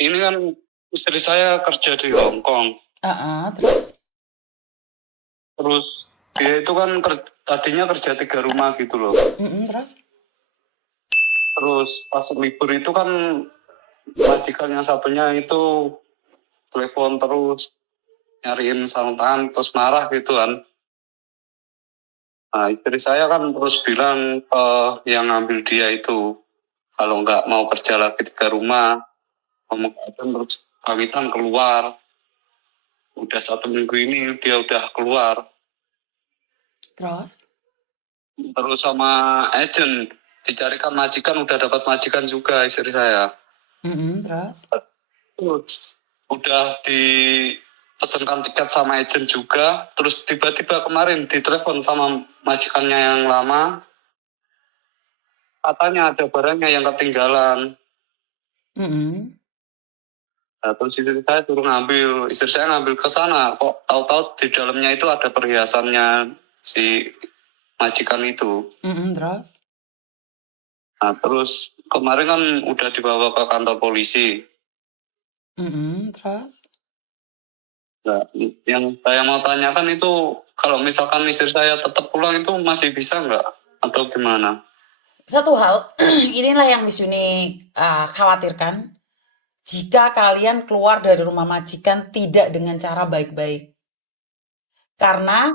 Ini kan istri saya kerja di Hong Kong. Terus? Terus dia itu kan tadinya kerja 3 rumah gitu loh. Terus? Terus pas libur itu kan majikan yang satunya itu telepon terus nyariin sarung tangan terus marah gitu kan. Nah istri saya kan terus bilang ke yang ngambil dia itu kalau nggak mau kerja lagi 3 rumah, ngomong aja terus pamitan keluar. Udah 1 minggu ini dia udah keluar. Terus? Terus sama agent dicarikan majikan, udah dapat majikan juga istri saya. Terus? Terus udah dipesankan tiket sama agent juga. Terus tiba-tiba kemarin ditelepon sama majikannya yang lama, katanya ada barangnya yang ketinggalan. Nah, terus istri saya suruh ngambil, istri saya ngambil ke sana, kok tahu-tahu di dalamnya itu ada perhiasannya si majikan itu. Terus? Nah, terus kemarin kan udah dibawa ke kantor polisi. Terus? Nah, yang saya mau tanyakan itu kalau misalkan istri saya tetap pulang itu masih bisa nggak atau gimana? Satu hal, inilah yang Miss Yuni khawatirkan. Jika kalian keluar dari rumah majikan tidak dengan cara baik-baik. Karena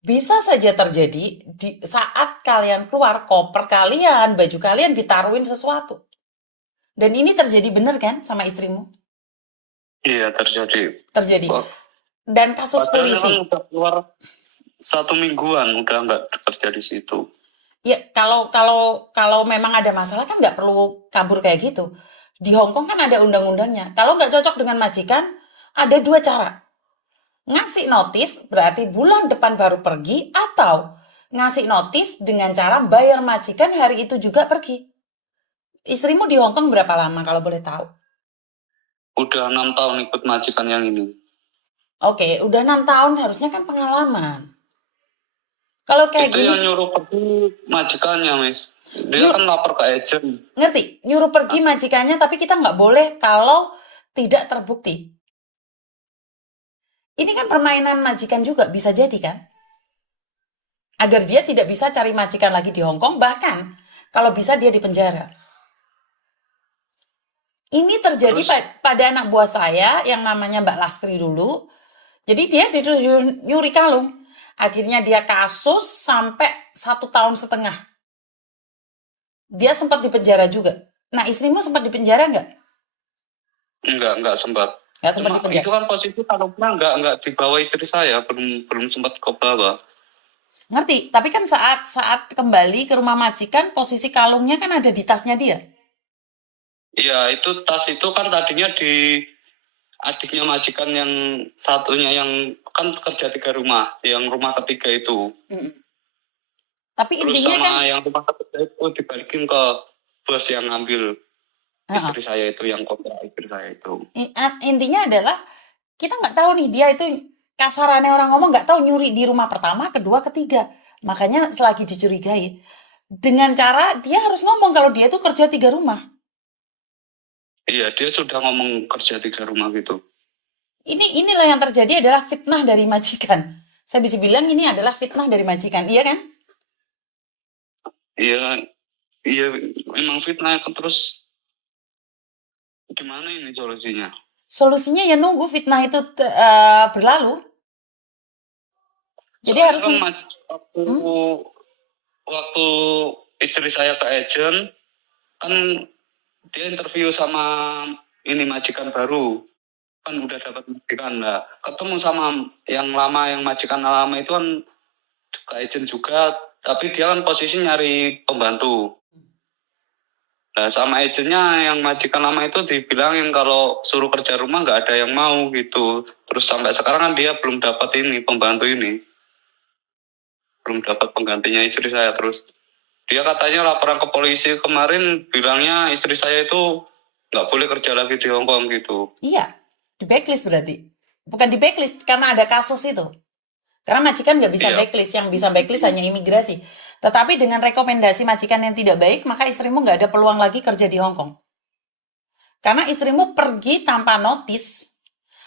bisa saja terjadi di saat kalian keluar, koper kalian, baju kalian ditaruhin sesuatu. Dan ini terjadi bener kan sama istrimu? Iya terjadi. Terjadi. Dan kasus Padahal kan polisi. udah keluar 1 mingguan udah nggak kerja di situ. Ya, kalau memang ada masalah kan nggak perlu kabur kayak gitu. Di Hong Kong kan ada undang-undangnya. Kalau nggak cocok dengan majikan, ada dua cara. Ngasih notis berarti bulan depan baru pergi, atau ngasih notis dengan cara bayar majikan hari itu juga pergi. Istrimu di Hong Kong berapa lama kalau boleh tahu? Udah 6 tahun ikut majikan yang ini. Oke, udah 6 tahun harusnya kan pengalaman. Kalau kayak Itu gini, yang nyuruh pergi majikannya, Miss. Dia nyur, kan lapor ke agent. ngerti? Nyuruh pergi majikannya, tapi kita nggak boleh kalau tidak terbukti. Ini kan permainan majikan juga bisa jadi kan? Agar dia tidak bisa cari majikan lagi di Hong Kong, bahkan kalau bisa dia di penjara. Ini terjadi Terus pada anak buah saya yang namanya Mbak Lastri dulu. Jadi dia dituduh nyuri kalung. Akhirnya dia kasus sampai 1 tahun setengah. Dia sempat di penjara juga. Nah, istrimu sempat di penjara nggak? enggak sempat. Nggak sempat Cuma di penjara. itu kan posisi kalau pulang enggak dibawa istri saya, belum sempat ke bawah. Ngerti? Tapi kan saat kembali ke rumah majikan, posisi kalungnya kan ada di tasnya dia. Iya, itu tas itu kan tadinya di adiknya majikan yang satunya yang kan kerja 3 rumah, yang rumah ketiga itu. Tapi Terus intinya kan, sama yang rumah ketiga itu dibalikin ke bos yang ngambil istri saya itu, yang kontrak istri saya itu. intinya adalah kita nggak tahu nih dia itu, kasarannya orang ngomong nggak tahu nyuri di rumah pertama, kedua, ketiga. Makanya selagi dicurigai, dengan cara dia harus ngomong kalau dia itu kerja 3 rumah. Iya, dia sudah ngomong kerja 3 rumah gitu. Inilah yang terjadi adalah fitnah dari majikan. Saya bisa bilang ini adalah fitnah dari majikan, iya kan? Iya, iya memang fitnah. Terus gimana ini solusinya? Solusinya ya nunggu fitnah itu berlalu. Jadi Soalnya harus kan waktu hmm? waktu istri saya ke agent kan dia interview sama ini majikan baru, kan udah dapat majikan. Nah, ketemu sama yang lama, yang majikan lama itu kan ke agent juga, tapi dia kan posisi nyari pembantu. Nah, sama agentnya yang majikan lama itu dibilangin kalau suruh kerja rumah nggak ada yang mau gitu. Terus sampai sekarang kan dia belum dapat ini pembantu ini, belum dapat penggantinya istri saya. Terus dia katanya laporan ke polisi kemarin bilangnya istri saya itu nggak boleh kerja lagi di Hong Kong gitu. Iya, di backlist berarti. Bukan di backlist karena ada kasus itu. Karena majikan nggak bisa Iya. backlist, yang bisa backlist hanya imigrasi. Tetapi dengan rekomendasi majikan yang tidak baik, maka istrimu nggak ada peluang lagi kerja di Hong Kong. Karena istrimu pergi tanpa notis,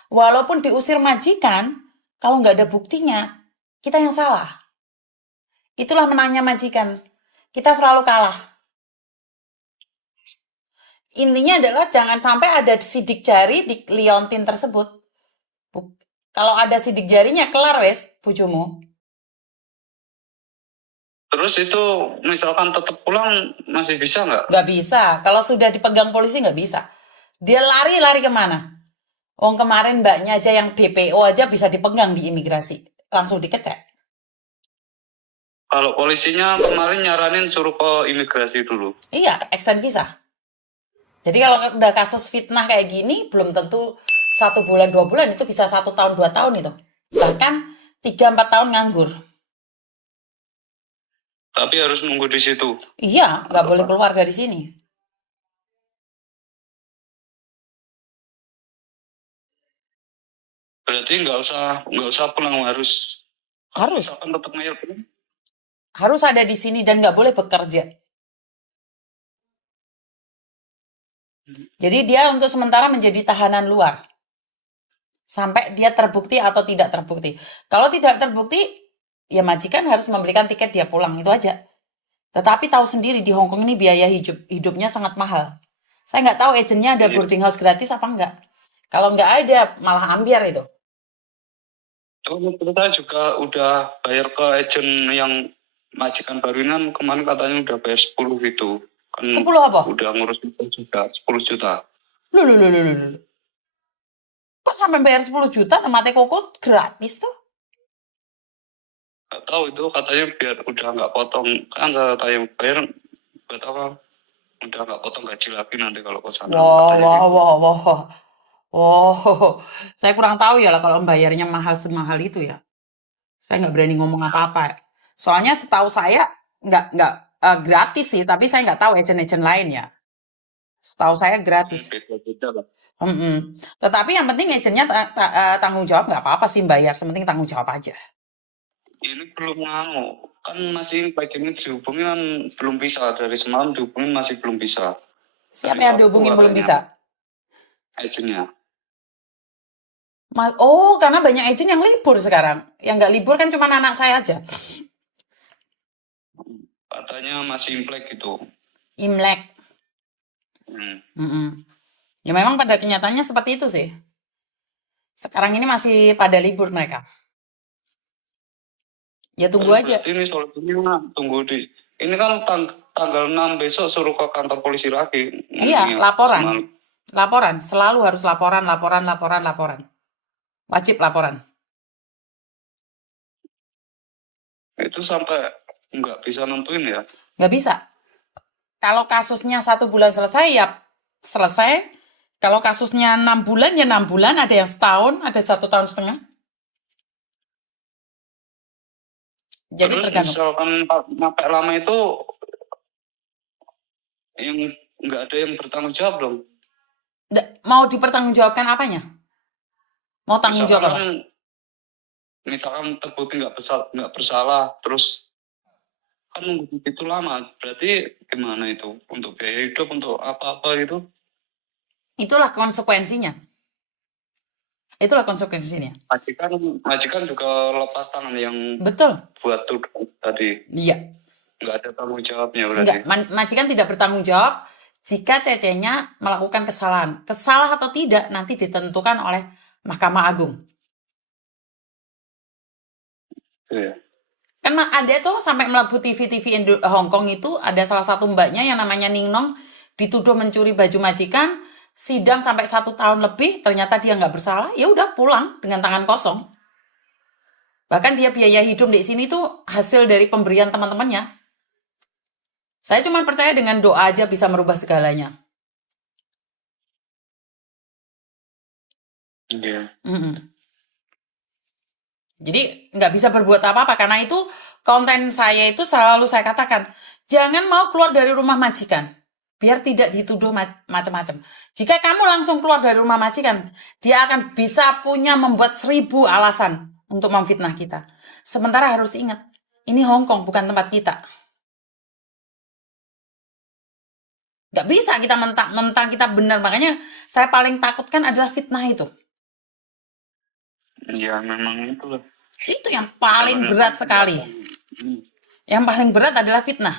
walaupun diusir majikan, kalau nggak ada buktinya, kita yang salah. Itulah menangnya majikan. Kita selalu kalah. Intinya adalah jangan sampai ada sidik jari di liontin tersebut. Kalau ada sidik jarinya, kelar wes, bojomu. Terus itu misalkan tetap pulang masih bisa nggak? Nggak bisa. Kalau sudah dipegang polisi nggak bisa. Dia lari kemana? Wong kemarin mbaknya aja yang DPO aja bisa dipegang di imigrasi. Langsung dikecek. Kalau polisinya kemarin nyaranin suruh ke imigrasi dulu. Iya, extend visa. Jadi kalau udah kasus fitnah kayak gini, belum tentu 1 bulan, 2 bulan, itu bisa 1 tahun, 2 tahun itu. Bahkan 3-4 tahun nganggur. Tapi harus nunggu di situ. Iya, nggak boleh keluar dari sini. Berarti nggak usah pulang harus. Harus. Misalkan tetap ngayal pulang. Harus ada di sini dan nggak boleh bekerja. Jadi dia untuk sementara menjadi tahanan luar. Sampai dia terbukti atau tidak terbukti. Kalau tidak terbukti, ya majikan harus memberikan tiket dia pulang, itu aja. Tetapi tahu sendiri di Hong Kong ini biaya hidupnya sangat mahal. Saya nggak tahu agennya ada boarding house gratis apa enggak. Kalau nggak ada, malah ambiar itu. Kita juga udah bayar ke agen yang majikan baru ini, kemarin katanya udah bayar 10 gitu. Kan 10 apa? udah ngurus 10 juta. Loh. Kok sampai bayar 10 juta temate koko gratis tuh? Nggak tahu itu katanya biar udah nggak potong. Kan katanya bayar buat apa? Udah nggak potong gaji lagi nanti kalau ke sana. Wah. Oh, saya kurang tahu ya lah kalau bayarnya mahal semahal itu ya. Saya nggak berani ngomong apa-apa. Soalnya setahu saya nggak gratis sih, tapi saya nggak tahu agent-agent lain ya. Setahu saya gratis. Beda-beda lah. Tetapi yang penting agennya tanggung jawab, nggak apa-apa sih bayar, sementing tanggung jawab aja. Ini belum kan masih bagian ini dihubungin kan belum bisa, dari semalam dihubungin masih belum bisa. Siapa Dari yang Sabtu dihubungin belum katanya, bisa? agennya. Oh, karena banyak agent yang libur sekarang. Yang nggak libur kan cuma anak saya aja. Katanya masih imlek gitu. Imlek. Ya memang pada kenyataannya seperti itu sih. Sekarang ini masih pada libur mereka. Ya tunggu aja. Ini solusinya tunggu di. Ini kan tanggal 6 besok suruh ke kantor polisi lagi. Iya, laporan. Laporan, selalu harus laporan. Wajib laporan. Itu sampai nggak bisa nentuin ya? Nggak bisa. Kalau kasusnya 1 bulan selesai, ya selesai. Kalau kasusnya 6 bulan, ya 6 bulan. Ada yang setahun, ada 1 tahun setengah. Jadi terus tergantung. Misalkan sampai lama itu yang nggak ada yang bertanggung jawab dong. Mau dipertanggungjawabkan apanya? Mau tanggung jawab apa? Misalkan terbukti nggak bersalah, terus kan nunggu itu lama, berarti gimana itu untuk biaya hidup, untuk apa-apa gitu? Itulah konsekuensinya. Majikan juga lepas tangan yang betul buat tuh tadi. Iya. Nggak ada tanggung jawabnya berarti. Enggak, majikan tidak bertanggung jawab jika cecenya melakukan kesalahan. Kesalah atau tidak nanti ditentukan oleh Mahkamah Agung. Iya. Kan ada tuh sampai melebu TV Hong Kong itu, ada salah satu mbaknya yang namanya Ning Nong dituduh mencuri baju majikan, sidang sampai 1 tahun lebih, ternyata dia nggak bersalah, ya udah pulang dengan tangan kosong. Bahkan dia biaya hidup di sini tuh hasil dari pemberian teman-temannya. Saya cuma percaya dengan doa aja bisa merubah segalanya. Iya. Jadi nggak bisa berbuat apa-apa, karena itu konten saya itu selalu saya katakan, jangan mau keluar dari rumah majikan, biar tidak dituduh macam-macam. Jika kamu langsung keluar dari rumah majikan, dia akan bisa punya membuat 1000 alasan untuk memfitnah kita. Sementara harus ingat, ini Hong Kong bukan tempat kita. Nggak bisa kita mentang-mentang kita benar. Makanya saya paling takutkan adalah fitnah itu. Ya memang itulah. Itu yang paling Kalau berat memang sekali. Yang paling berat adalah fitnah.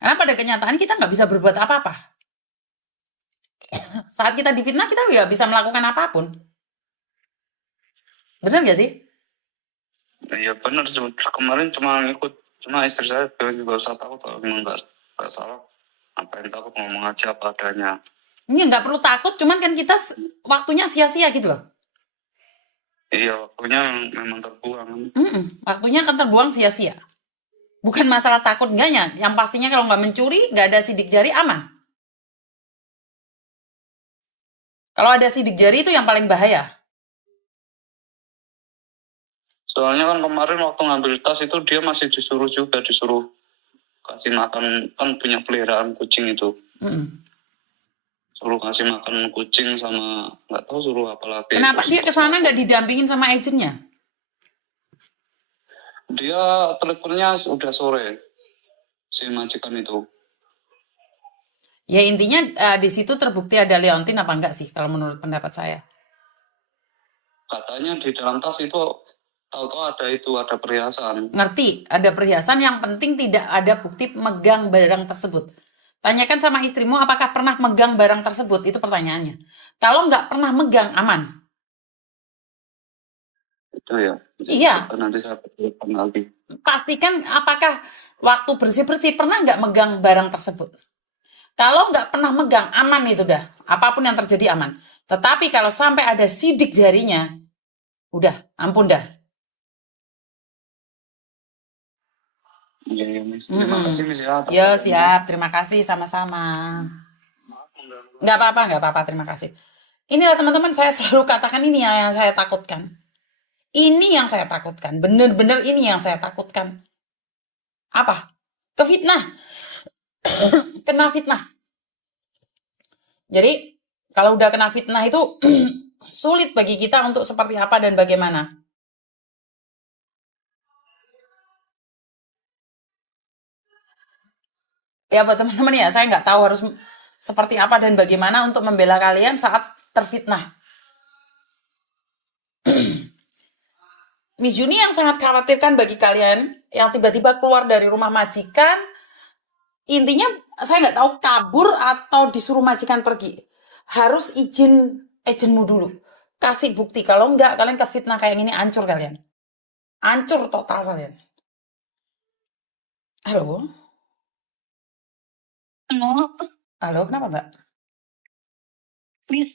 Karena pada kenyataan kita nggak bisa berbuat apa-apa. Saat kita difitnah, kita nggak bisa melakukan apapun. Benar nggak sih? ya benar, kemarin cuma istri saya bilang juga saya takut kalau memang nggak salah, apa yang takut ngomong aja apa adanya. Ini nggak perlu takut, cuman kan kita waktunya sia-sia gitu loh. Iya, waktunya memang terbuang. Waktunya akan terbuang sia-sia. Bukan masalah takut enggaknya. Yang pastinya kalau nggak mencuri, nggak ada sidik jari, aman. Kalau ada sidik jari itu yang paling bahaya. Soalnya kan kemarin waktu ngambil tas itu dia masih disuruh kasih makan, kan punya peliharaan kucing itu. Suruh kasih makan kucing sama nggak tahu suruh apa lagi. Kenapa dia kesana nggak didampingin sama agennya? Dia teleponnya udah sore, si majikan itu. Ya intinya di situ terbukti ada leontin apa enggak sih kalau menurut pendapat saya. Katanya di dalam tas itu tahu-tahu ada perhiasan. Ngerti, ada perhiasan, yang penting tidak ada bukti megang barang tersebut. Tanyakan sama istrimu apakah pernah megang barang tersebut, itu pertanyaannya. Kalau nggak pernah megang, aman. Itu ya. Iya. Nanti saya telepon lagi. Pastikan apakah waktu bersih-bersih pernah nggak megang barang tersebut. Kalau nggak pernah megang, aman itu dah. Apapun yang terjadi aman. Tetapi kalau sampai ada sidik jarinya, udah, ampun dah. Iya, Miss. Terima kasih, Miss. Ya, siap. Terima kasih, sama-sama. Nggak apa-apa, terima kasih. Inilah teman-teman, saya selalu katakan ini yang saya takutkan. Ini yang saya takutkan. Bener-bener ini yang saya takutkan. Apa? Kefitnah. Kena fitnah. Jadi, kalau udah kena fitnah itu sulit bagi kita untuk seperti apa dan bagaimana. Ya buat teman-teman ya, saya nggak tahu harus seperti apa dan bagaimana untuk membela kalian saat terfitnah. Miss Juni yang sangat khawatirkan bagi kalian yang tiba-tiba keluar dari rumah majikan, intinya saya nggak tahu kabur atau disuruh majikan pergi. Harus izin agenmu dulu. Kasih bukti, kalau enggak kalian kefitnah kayak gini, hancur kalian. Hancur total kalian. Halo? Halo, Halo, kenapa Mbak? Miss,